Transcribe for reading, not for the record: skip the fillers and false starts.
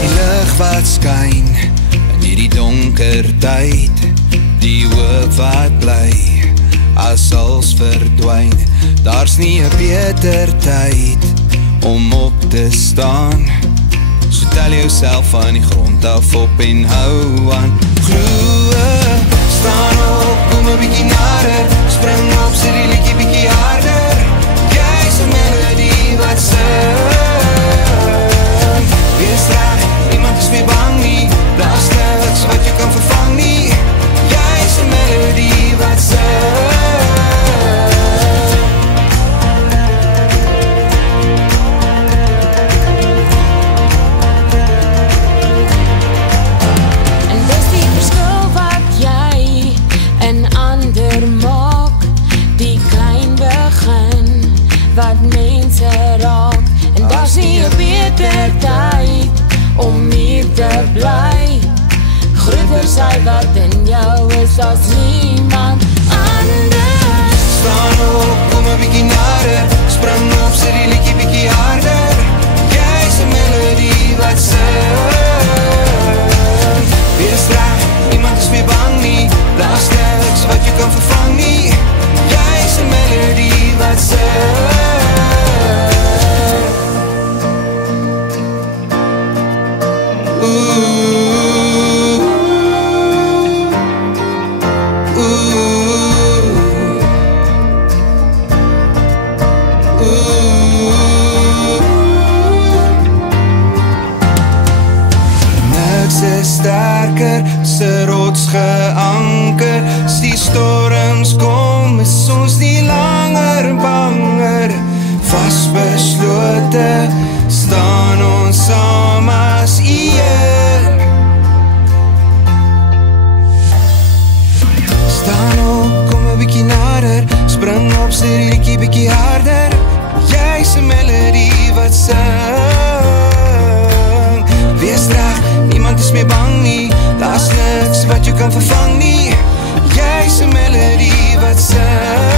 die lig wat skyn in hierdie donker tyd, die hoop wat bly as als verdwyn. Daar's nie 'n beter tyd om op te staan, so tel jouself van die grond af op en hou aan. Gloe, staan op, kom 'n bietjie nader, spring op, sit die liedjie bietjie harder. Jy's 'n melodie wat sing. Wees reg, niemand is meer bang nie, daar's niks wat jy kan vervang nie. Jy's 'n melodie wat sing. Wat mense raak, en daar's nie 'n beter tyd om hier te bly. Groter sy wat in jou is, daar's niemand anders. Staan op, kom 'n bietjie nader, spring op, sit die liedjie bietjie harder. Jy's 'n melodie wat sing. Wees reg, niemand is meer bang nie, daar's niks wat jy kan vervang nie. Jy's 'n melodie wat sing. Sterker, se rots geanker, as die storms kom, is ons nie langer banger. Vasbeslote, staan ons saam as een. Staan op, kom 'n bietjie nader, spring op, sit die liedjie bietjie harder. Jy's 'n melodie wat sing. Wees reg, niemand is meer bang nie, daar's niks wat jy kan vervang nie. Jy's 'n melodie wat sing.